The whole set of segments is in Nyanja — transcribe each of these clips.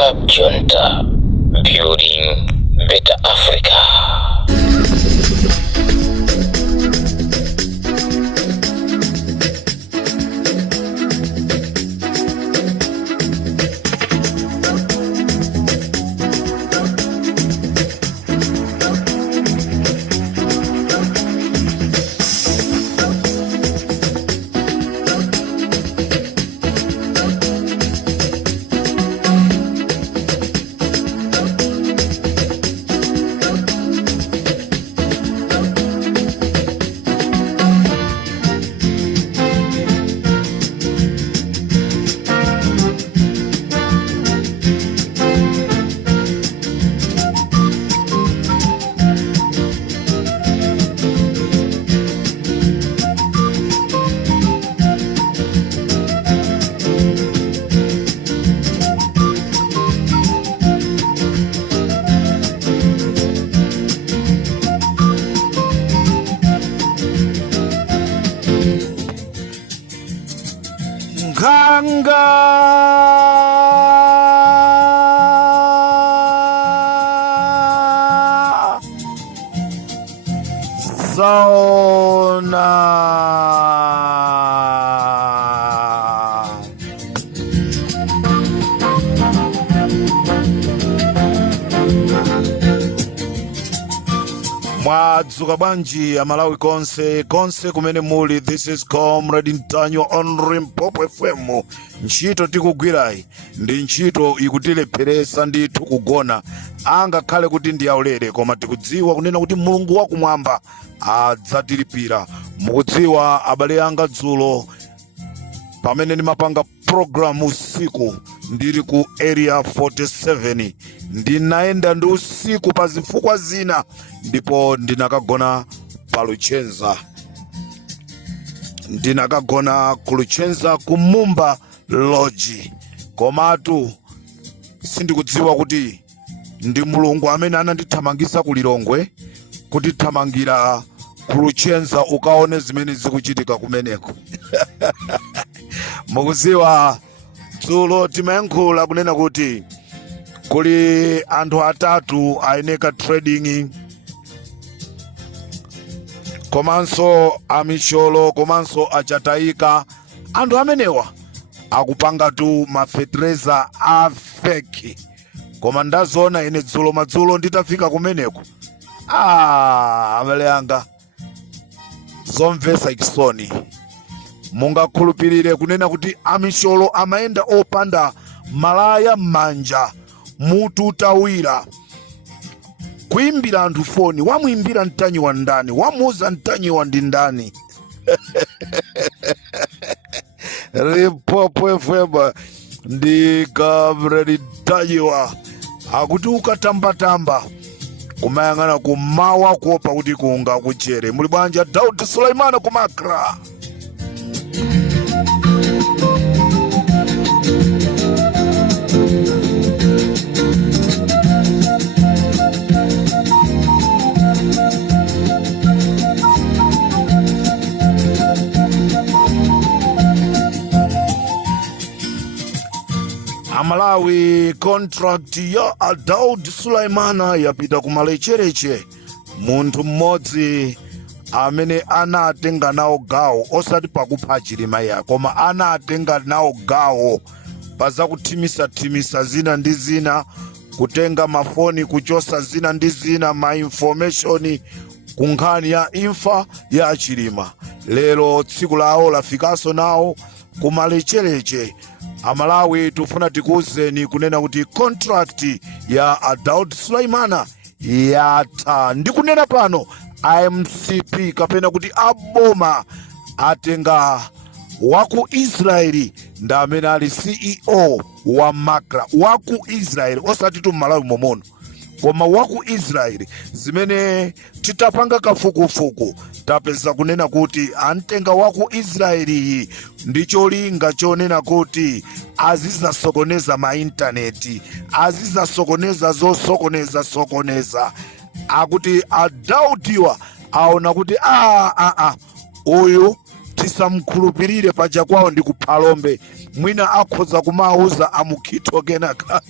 Club Junta, building better Africa. Nkhanga Zaona mwadzuka bwanji ya Malawi konse kumene muli. This is Comrade Mtanyiwa on Limpopo FM. Ntchito tikugwirayi ndi ntchito ikutilepheresa ndithu kugona, angakhale kuti ndi yaulere, koma tikudziwa kunena kuti Mulungu wakumwamba adzatilipira. Mukudziwa abale anga, dzulo pamene ndimapanga program usiku ndili ku area 47 ndinaenda ndi usiku pa zifukwa zina, ndipo ndinakagona pa Luchenza, ndinakagona ku Luchenza ku Mumba Lodge. Komatu sindikudziwa kuti ndi Mulungu amene anandithamangisa ku Lilongwe kuti thamangira ku Luchenza ukaone zimene zikuchitika kumeneko. Mukudziwa dzulo timayankhula kunena kuti kuli anthu atatu ayeneka trading, komanso amisholo, komanso achatayika. Anthu amenewa akupanga tu mafetereza a fake. Koma ndazoona ine dzulo madzulo nditafika kumeneko, abale anga, zomvesa ikisoni. Mungakhulupirire kunena kuti amisholo amaenda opanda malaya m'manja, mutu utawira, kuimbira anthu foni. Wamuimbira Mtanyiwa ndani? Wamuuza Mtanyiwa ndi ndani? Limpopo FM ndi Comrade Mtanyiwa akuti ukatambatamba kumayang'ana kummawa kuopa kuti kunga kuchere. Muli bwanja Daudi Sulaiman kumakra. Malawi contract ya Daudi Sulaiman yapita kumalechereche. Munthu mmodzi amene anatenga nawo gawo, osati pakupha chilima ya, koma anatenga nawo gawo pazakuthimisa zina ndi zina, kutenga mafoni, kuchosa zina ndi zina, ma information kunkhani ya imfa ya chilima. Lero tsiku lawo lafikaso nawo kumalechereche. Amalawi tufuna tikuuzeni kunena kuti contract ya Daudi Sulaiman yatha. Ndikunena pano IMCP kapena kuti aboma atenga waku Israeli nda amene ali CEO wa Makra waku Israeli, osati tu Malawi momono, koma waku Israeli. Zimene titapanga kafukufuku tapeza kunena kuti antenga waku Israeli ndicho linga chonena kuti azizasokoneza ma intaneti, azizasokoneza zosokoneza. Akuti Daudiwa aona kuti uyu tisamkhulupirire paja kwawo ndi kuphalombe, mwina akhoza kumauza amukhitho kenaka.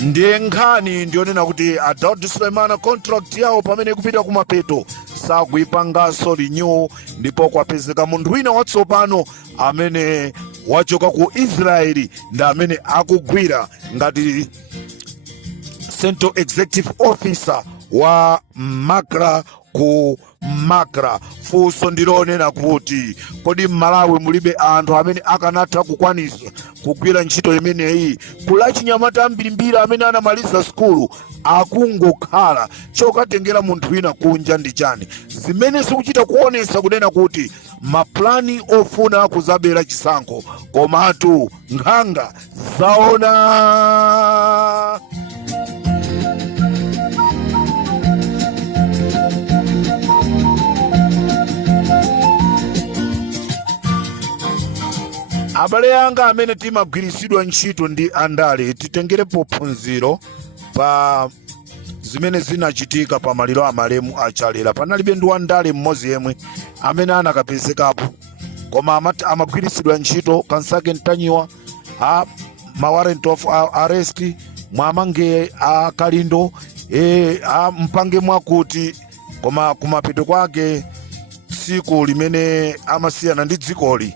Ndiye nkhani ndionena kuti Daudi Sulaiman contract yawo pamene kupita kumapeto sakuipanganso renew, ndipo kwapezeka munthu wina watsopano amene wachoka ku Israeli ndi amene akugwira ngati Central Executive Officer wa Makra ku Makra. Funso ndilonena kuti kodi Malawi mulibe anthu amene akanatha kukwanisa kugwira ntchito imeneyi? Kula chinyamata ambirimbiri amene anamaliza skulu akungokhala chokatengera munthu wina kunja ndi chani, zimene zikuchita kuonesa kunena kuti maplani ofuna kuzabera chisankho komatu Nkhanga Zaona. Abale yanga amene timagwirisidwa ntchito ndi andale, titengerepo phunziro pa zimene zinachitika pa maliro amalemu achalera. Panalibe ndi wandale mmodzi yemwe amene anakapezekapo, koma amagwirisidwa ntchito kansake Mtanyiwa, ma warrant of arrest, mwamange akalindo, mpange mwakuti, koma kumapeto kwake tsiku limene amasiyana ndi dzikoli,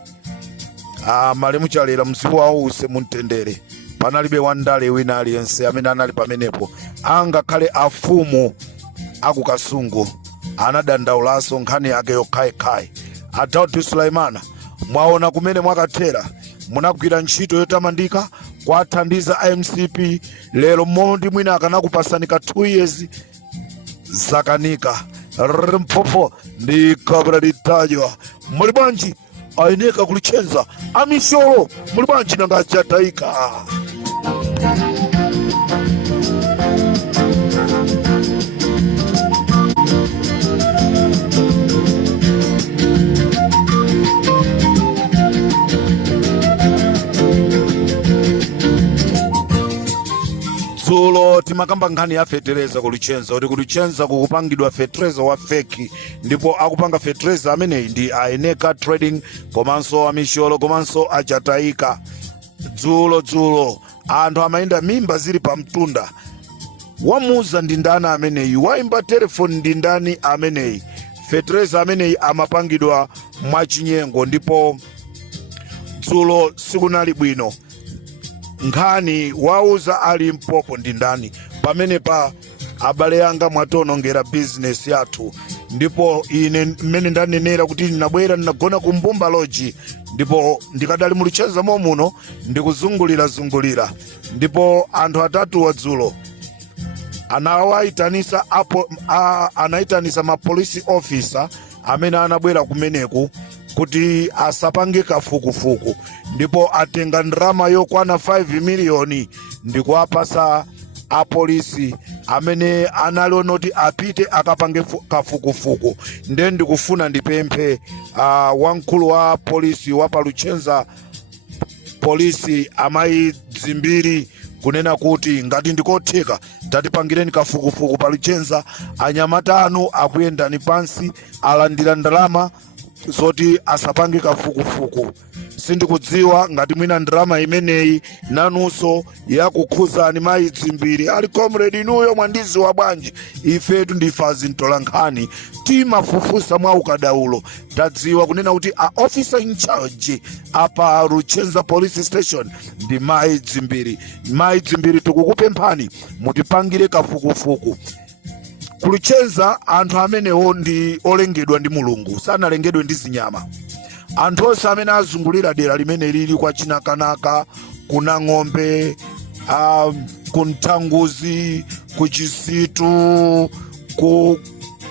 malemu chalera msipu wawo use mumtendere. Panalibe wandale wina aliyense amene anali pamenepo, angakhale afumu akukasungu anadandaulaso nkhani yake yokhayekhayi. Daudi Sulaiman, mwaona kumene mwakathera, munagwira ntchito yotamandika kwathandiza IMCP. Lero mondi mwina akanakupasani ka 2 years zakanika. Limpopo ndi Comrade Mtanyiwa, muli bwanji? Aineka kulichenza amisholo, muli bwanji nanga chataika. Dzulo timakamba nkhani ya fetereza kulichenza, kuti kulichenza kukupangidwa fetereza wa feki, ndipo akupanga fetereza ameneyi ndi Aineka Trading komanso amisholo komanso achataika. Dzulo anthu amayenda mimba zili pa mtunda, wamuza ndi ndani ameneyi, waimba telefoni ndi ndani ameneyi. Fetereza ameneyi amapangidwa mwachinyengo, ndipo dzulo sikunali bwino. Nkhani wauza ali Limpopo ndi ndani, pamene pa abale yanga mwatonongera business yathu. Ndipo ine mmene ndanenera kuti ndinabwera ndinagona ku Mbumba Lodge, ndipo ndikadali mulichenza momuno ndikuzungulira, ndipo anthu atatu wadzulo anaitanisa ma police officer amene anabwera kumeneku kuti asapange kafukufuku, ndipo atenga ndrama yokwana 5 miliyoni ndikuwapasa apolisi amene analonoti apite akapange kafukufuku. Nde ndikufuna ndipemphe wamkulu wa polisi wa paluchenza polisi amayi Dzimbiri kunena kuti ngati ndikotheka tatipangireni kafukufuku paluchenza. Anyamata anu akuyendani pansi, alandira ndalama zoti asapange kafukufuku. Sindikudziwa ngati mwina ndrama imeneyi nanunso yakukhuzani mayi Dzimbiri. Ali Comrade inuyo mwandizi wa bwanji, ifetu ndifazi ntolankhani timafufusa mwa ukadaulo. Tadziwa kunena kuti a officer in charge apa Luchenza police station ndi mayi Dzimbiri. Mayi Dzimbiri, tikukupemphani mutipangire kafukufuku. Kulichenza anthu amenewo ndi olengedwa ndi Mulungu, sanalengedwe ndi zinyama. Anthu onse amene azungulira dera limene lili kwa Chinakanaka, kuna Ng'ombe, kunthanguzi, kuchisitu,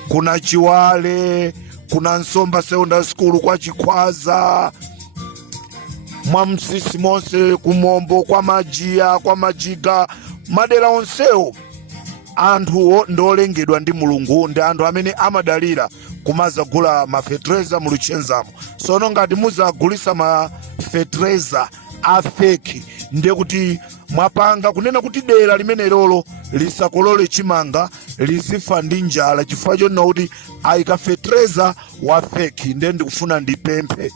kuna Chiwale, kuna Nsomba Secondary School, kwa Chikhwaza, mwa Msisi monse, kumombo, kwa Majia, kwa Majiga, madera onsewo anthu ndolengedwa ndi Mulungu, ndi anthu amene amadalira kumazagula mafetereza muluchenzamo. Sono ngati muzagulisa mafetereza afeki ndiye kuti mwapanga kunena kuti dera limenelolo lisakolole chimanga lizifa ndi njala chifukwa chonena kuti ayika fetereza wa feki. Ndiye ndikufuna ndipemphe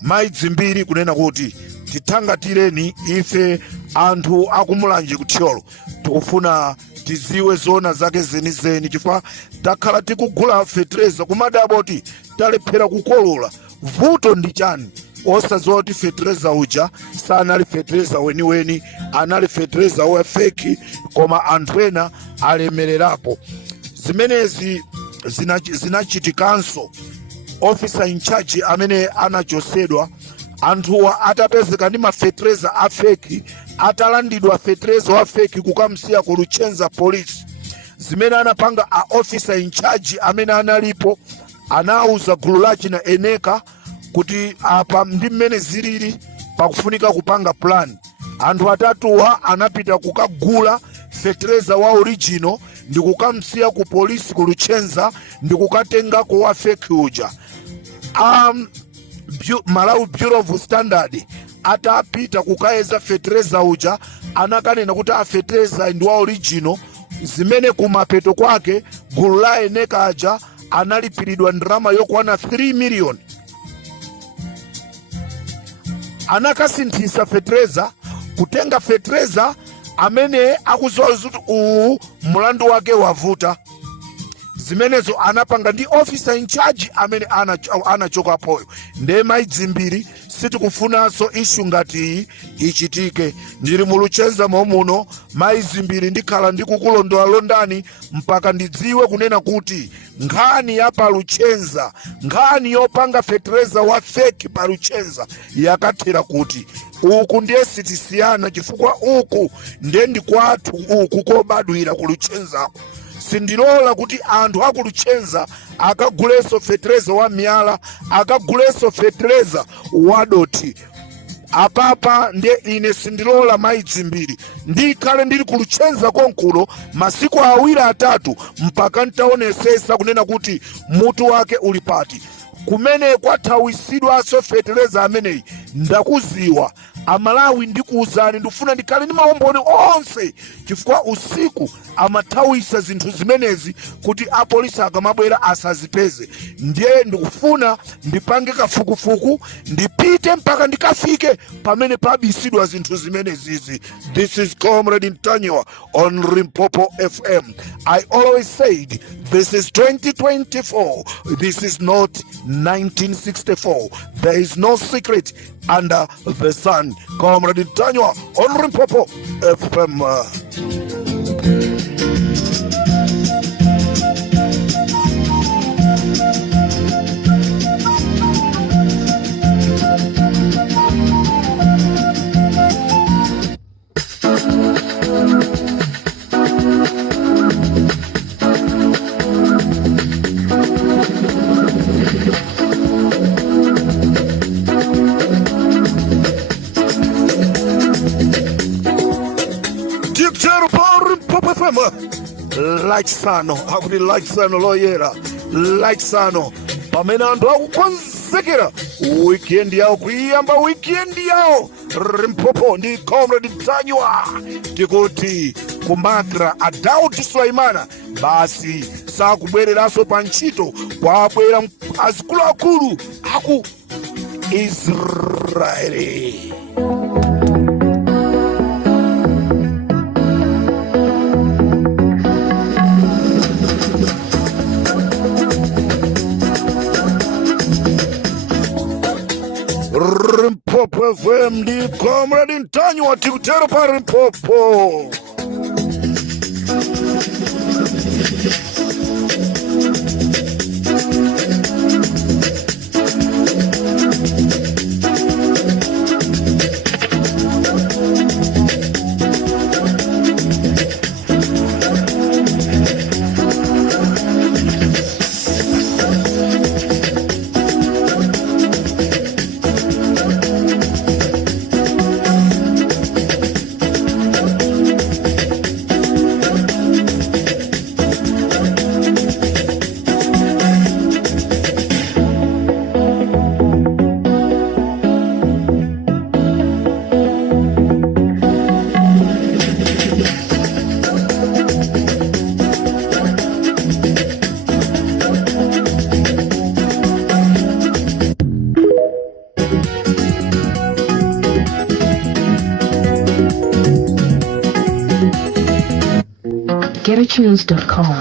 Maidzimbiri kunena kuti tithangatireni ife anthu akumulanje kuthyolo, tikufuna tiziwe zona zake zenizeni chifukwa takhala tikugula fetereza kumadabo kuti talephera kukolola. Vuto ndi chani? Osadziwa kuti fetereza uja sanali fetereza weniweni, anali fetereza wa feki, koma anthu ena alemererapo. Zimenezi zinachitikanso officer in charge amene anachosedwa, anthuwa atapezeka ndi mafetereza a feki, atalandidwa fetereza wa feki kukamsiya ku Luchenza police. Zimene anapanga a officer in charge amene analipo anauza gulu lachi na eneka kuti apa ndi mmene zilili pakufunika kupanga plan. Anthu atatuwa anapita kukagula fetereza wa original ndi kukamsiya ku polisi ku Luchenza ndi kukatenga ko wa fake uja. Malawi Bureau of Standard atapita kukaeza fetereza uja anakanena kuti fetereza ndi wa original. Zimene kumapeto kwake gulu la eneka aja analipiridwa ndalama yokwana 3 million. Anakasinthisa fetereza kutenga fetereza amene akuzola kuti mulandu wake wavuta. Zimenezo anapanga ndi officer in charge amene anachoka poyo. Ndiye Maidzimbiri sitikufunanso issue ngati ichitike. Ndili mu Luchenza momuno Maidzimbiri ndikhala ndikukulondola londani mpaka ndidziwe kunena kuti nkhani ya pa Luchenza, nkhani yopanga fetereza wa fake pa Luchenza yakathera kuti. Uku ndiye sitisiyana chifukwa uku ndiye ndikwathu uku kobadwira ku Luchenza. Sindilola kuti anthu aku Luchenza akaguleso fetereza wa miyala, akaguleso fetereza wa doti. Apapa ndiye ine sindilola Maidzimbiri ndikhale ndili ku Luchenza konkulo masiku awiri atatu mpaka ntaonesesa kunena kuti mutu wake uli pati. Kumene kwathawisidwaso fetereza ameneyi ndakuziwa. Amalawi ndikuuzani ndifuna ndikhale ndi maumboni onse chifukwa usiku amathawisa zinthu zimenezi kuti apolisi akamabwera asazipeze. Ndiye ndikufuna ndipange kafukufuku ndipite mpaka ndikafike pamene pabisidwa zinthu zimenezizi. This is Comrade Mtanyiwa on Limpopo FM. I always said this is 2024. This is not 1964. There is no secret under the sun. Comrade Mtanyiwa on Limpopo FM. Like sano, akuti like sano loyera, like sano. Pamene anthu akukonzekera weekend yawo kuyamba weekend yawo. Limpopo ndi Comrade Mtanyiwa tikuti kumakra a Daudi Sulaiman basi sakubwereranso pa ntchito kwabwera azikuluakulu aku Israeli. Limpopo FM ndi Comrade Mtanyiwa tikutero pa Limpopo. getatunes.com.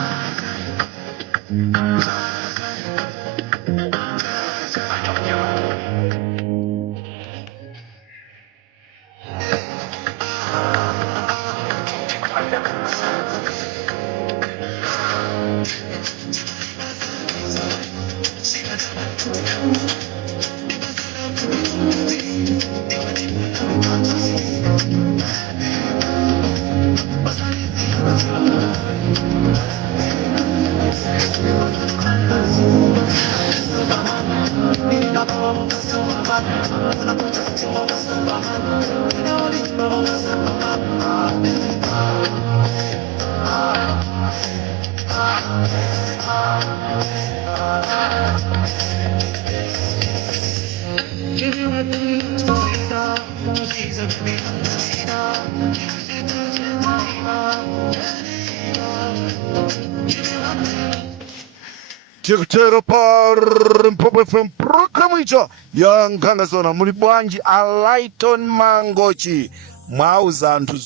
tikutero pa Limpopo FM programu icho ya Nkhanga Zaona. Muli bwanji Alaiton Mangochi? Mwauza anthu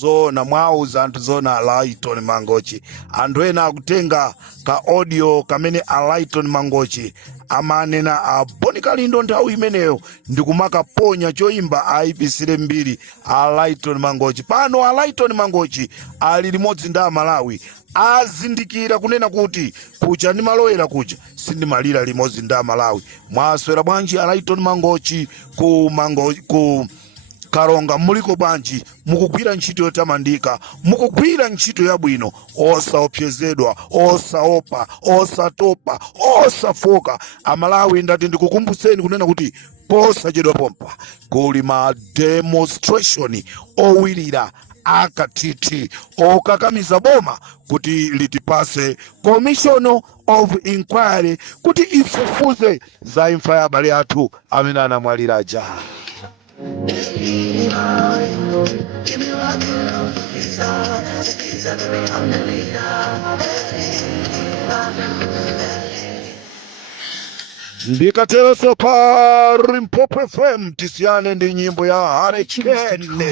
zoona Alaiton Mangochi. Anthu ena akutenga ka audio kamene Alaiton Mangochi amanena abonika lindo nthawi imeneyo ndikumakaponya choimba ayipisire mbiri Alaiton Mangochi. Pano Alaiton Mangochi ali limodzi ndi Malawi azindikira kunena kuti kucha ndimalowera kucha sindimalira limodzi ndi Malawi. Mwaswera bwanji Alaiton Mangochi ku Karonga? Muliko bwanji? Mukugwira ntchito yotamandika, mukugwira ntchito yabwino, osaopsezedwa, osaopa, osatopa, osafoka. Amalawi ndati ndikukumbutseni kunena kuti posachedwa pompa kuli ma demonstration owirira akatiti okakamiza boma kuti litipase commission of inquiry kuti ifufuze za imfa ya abale athu amene anamwalira aja. Ndikateronso pa Limpopo FM tisiyane ndi nyimbo ya Harekende.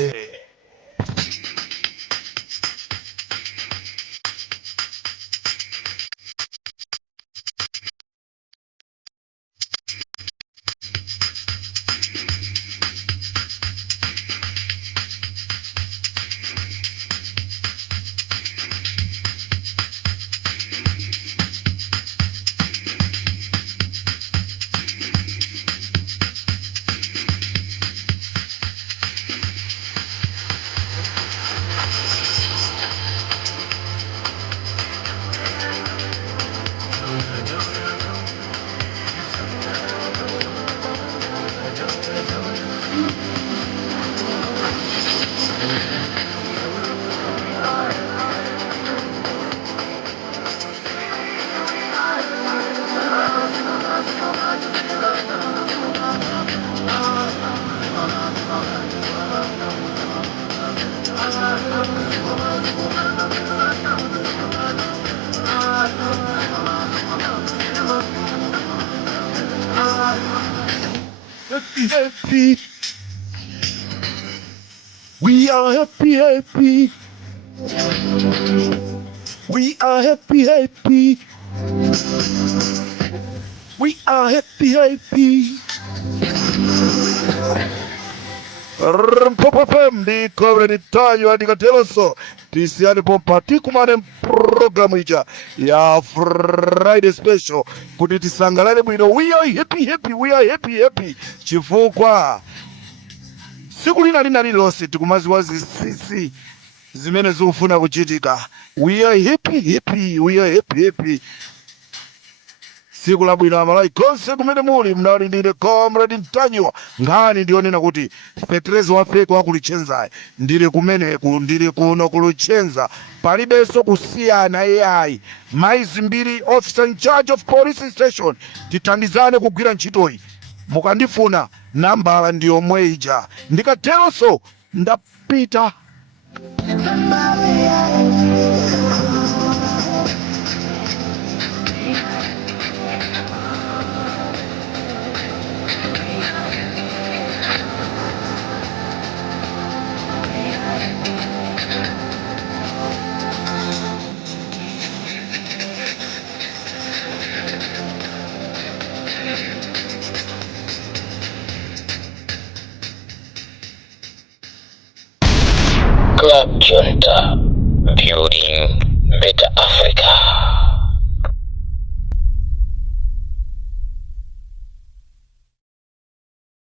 Happy. We are happy. We are happy. We are happy. Limpopo FM ndi Comrade Mtanyiwa ndikatelonso tisiyane pompa tikumane programu ija ya Friday special kuti tisangalale bwino. We are happy. We are happy chifukwa siku lina lililonse tikumaziwa zisisi zimene zikufuna kuchitika. We are happy. We are happy. Siku labwino Malawi konse kumene muli mnali ndine Comrade Mtanyiwa. Nkhani ndionena kuti feterezo wafeko wakulichenzayi ndili kumeneku, ndili kuno kulichenza palibenso kusiyana AI maizi mbiri officer in charge of police station. Tithandizane kugwira ntchitoyi. Mukandifuna nambala ndiyo mweija ndikateronso ndapita. Club Junta, building better Africa.